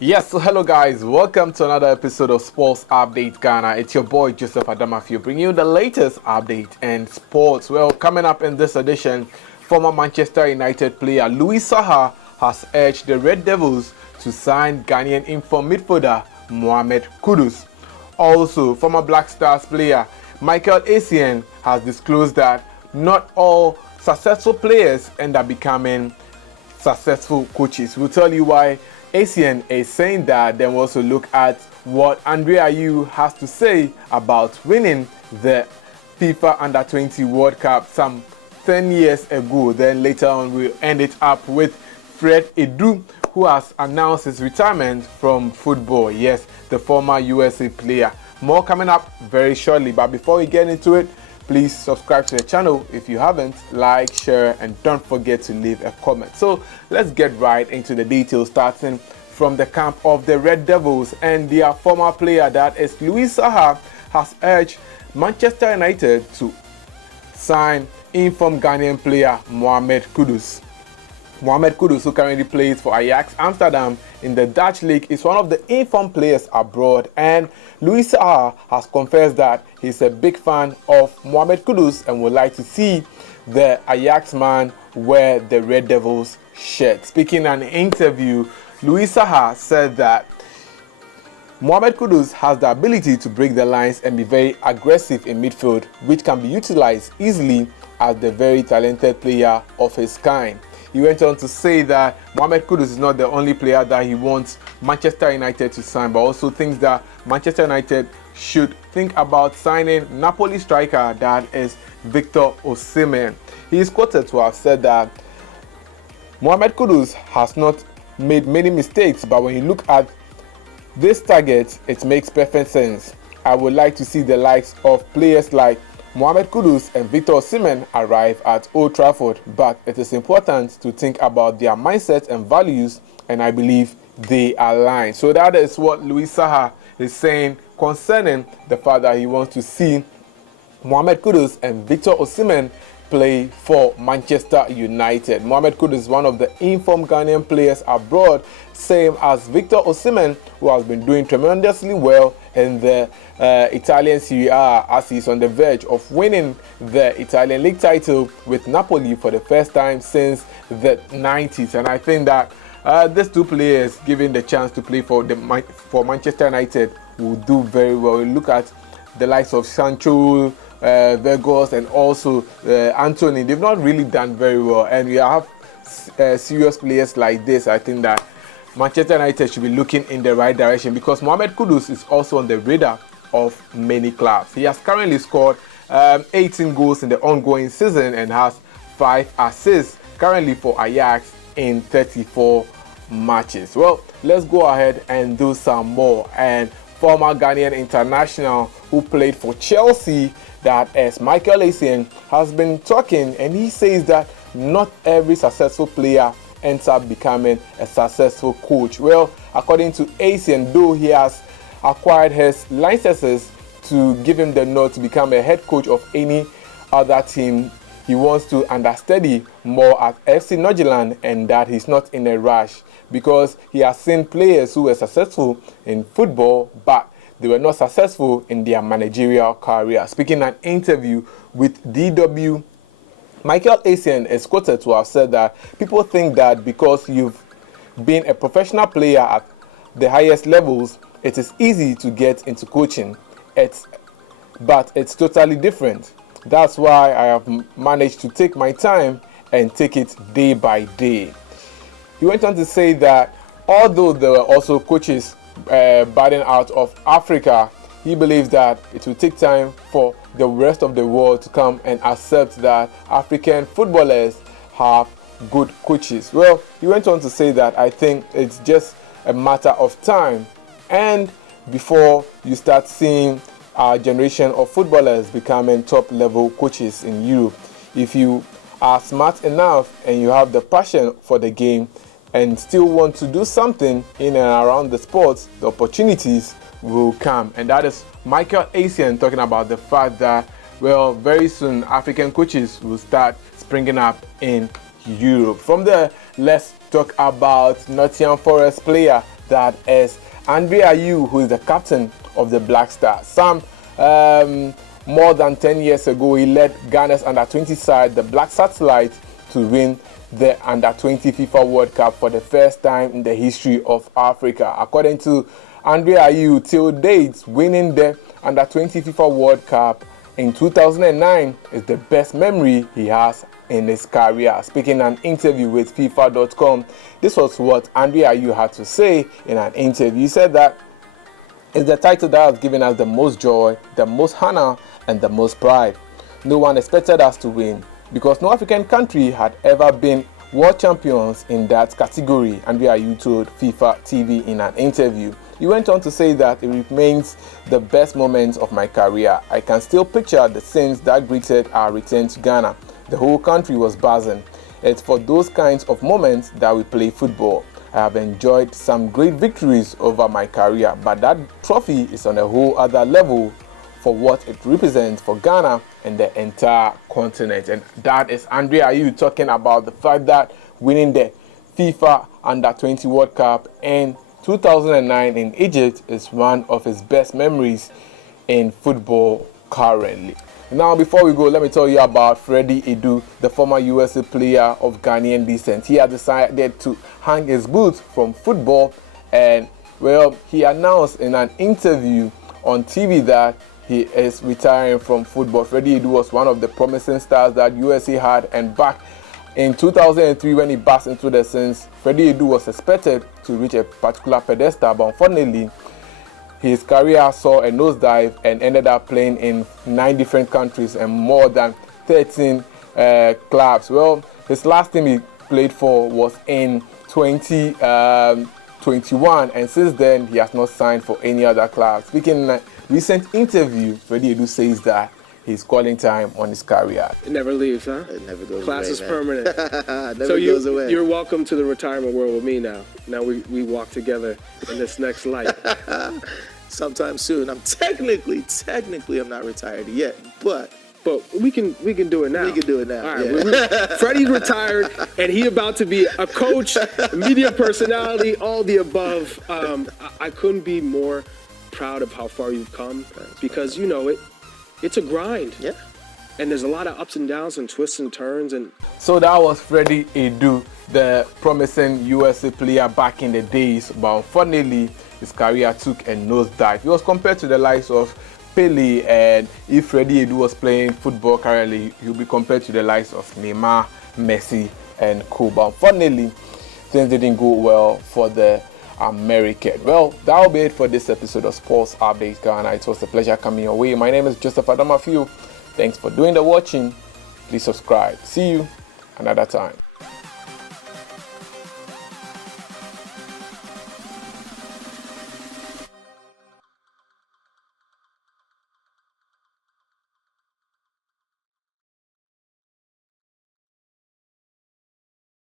Yes, so hello guys, welcome to another episode of Sports Update Ghana. It's your boy Joseph Adamafio bringing you the latest update in sports. Well, coming up in this edition, former Manchester United player Louis Saha has urged the Red Devils to sign Ghanaian inform midfielder Mohammed Kudus. Also, former Black Stars player Michael Essien has disclosed that not all successful players end up becoming successful coaches. We'll tell you why Essien is saying that. Then we'll also look at what Ayew has to say about winning the FIFA Under-20 World Cup some 10 years ago. Then later on we'll end it up with Freddy Adu, who has announced his retirement from football. Yes, the former USA player. More coming up very shortly, but before we get into it, please subscribe to the channel if you haven't, like, share, and don't forget to leave a comment. So let's get right into the details, starting from the camp of the Red Devils, and their former player, that is Louis Saha, has urged Manchester United to sign informed Ghanaian player Mohammed Kudus. Mohammed Kudus, who currently plays for Ajax Amsterdam in the Dutch league, is one of the informed players abroad, and Louis Saha has confessed that he's a big fan of Mohammed Kudus and would like to see the Ajax man wear the Red Devils shirt. Speaking in an interview, Louis Saha said that Mohammed Kudus has the ability to break the lines and be very aggressive in midfield, which can be utilized easily as the very talented player of his kind. He went on to say that Mohammed Kudus is not the only player that he wants Manchester United to sign, but also thinks that Manchester United should think about signing Napoli striker, that is Victor Osimhen. He is quoted to have said that Mohammed Kudus has not made many mistakes, but when you look at this target, it makes perfect sense. I would like to see the likes of players like Mohammed Kudus and Victor Osimhen arrive at Old Trafford, but it is important to think about their mindset and values, and I believe they align. So that is what Louis Saha is saying concerning the fact that he wants to see Mohammed Kudus and Victor Osimhen play for Manchester United. Mohammed Kudus is one of the informed Ghanaian players abroad, same as Victor Osimhen, who has been doing tremendously well in the Italian Serie A, as he's on the verge of winning the Italian league title with Napoli for the first time since the 90s. And I think that these two players, given the chance to play for Manchester United, will do very well. Look at the likes of Sancho, Vegas, and also Anthony. They've not really done very well, and we have serious players like this. I think that Manchester United should be looking in the right direction, because Mohammed Kudus is also on the radar of many clubs. He has currently scored 18 goals in the ongoing season and has 5 assists currently for Ajax in 34 matches. Well, let's go ahead and do some more. And former Ghanaian international who played for Chelsea, that is Michael Essien, has been talking, and he says that not every successful player ends up becoming a successful coach. Well, according to Essien, though he has acquired his licenses to give him the nod to become a head coach of any other team, he wants to understudy more at FC Nordirland, and that he's not in a rush, because he has seen players who were successful in football but they were not successful in their managerial career. Speaking in an interview with DW, Michael Essien is quoted to have said that people think that because you've been a professional player at the highest levels, it is easy to get into coaching. But it's totally different. That's why I have managed to take my time and take it day by day. He went on to say that although there were also coaches batting out of Africa, he believes that it will take time for the rest of the world to come and accept that African footballers have good coaches. Well, he went on to say that I think it's just a matter of time, and before you start seeing our generation of footballers becoming top level coaches in Europe. If you are smart enough and you have the passion for the game and still want to do something in and around the sports, the opportunities will come. And that is Michael Essien talking about the fact that, well, very soon African coaches will start springing up in Europe. From there, let's talk about Nottingham Forest player that is Andre Ayew, who is the captain of the Black Stars. Some more than 10 years ago, he led Ghana's under-20 side, the Black Satellite, to win the under-20 FIFA World Cup for the first time in the history of Africa. According to Andre Ayew, till date, winning the under-20 FIFA World Cup in 2009 is the best memory he has in his career. Speaking in an interview with FIFA.com, this was what Andre Ayew had to say in an interview. He said that it's the title that has given us the most joy, the most honor, and the most pride. No one expected us to win because no African country had ever been world champions in that category, Andre Ayew told FIFA TV in an interview. He went on to say that it remains the best moment of my career. I can still picture the scenes that greeted our return to Ghana. The whole country was buzzing. It's for those kinds of moments that we play football. I have enjoyed some great victories over my career, but that trophy is on a whole other level for what it represents for Ghana and the entire continent. And that is Andre Ayew talking about the fact that winning the FIFA Under-20 World Cup in 2009 in Egypt is one of his best memories in football currently. Now, before we go, let me tell you about Freddy Adu, the former USA player of Ghanaian descent. He has decided to hang his boots from football, and well, he announced in an interview on TV that he is retiring from football. Freddy Adu was one of the promising stars that USA had, and back in 2003 when he burst into the scenes, Freddy Adu was expected to reach a particular pedestal, but unfortunately, his career saw a nosedive and ended up playing in 9 different countries and more than 13 clubs. Well, his last team he played for was in 2021, and since then he has not signed for any other club. Speaking in a recent interview, Freddy Adu says that he's calling time on his career. It never leaves, huh? It never goes Class away, is man. permanent. Never goes away. You're welcome to the retirement world with me now. Now we walk together in this next life. Sometime soon. I'm technically I'm not retired yet, but we can do it now. we can do it now. All right, yeah. Freddie's retired, and he about to be a coach, media personality, all the above. I couldn't be more proud of how far you've come, because you know it's a grind. Yeah. And there's a lot of ups and downs and twists and turns. And so that was Freddy Adu, the promising USA player back in the days, but unfortunately his career took a nosedive. He was compared to the likes of Pele, and if Freddy Adu was playing football currently, he'll be compared to the likes of Neymar, Messi, and co. But unfortunately, things didn't go well for the American. Well, that will be it for this episode of Sports Update Ghana. It was a pleasure coming your way. My name is Joseph Adamafiu. Thanks for doing the watching. Please subscribe. See you another time.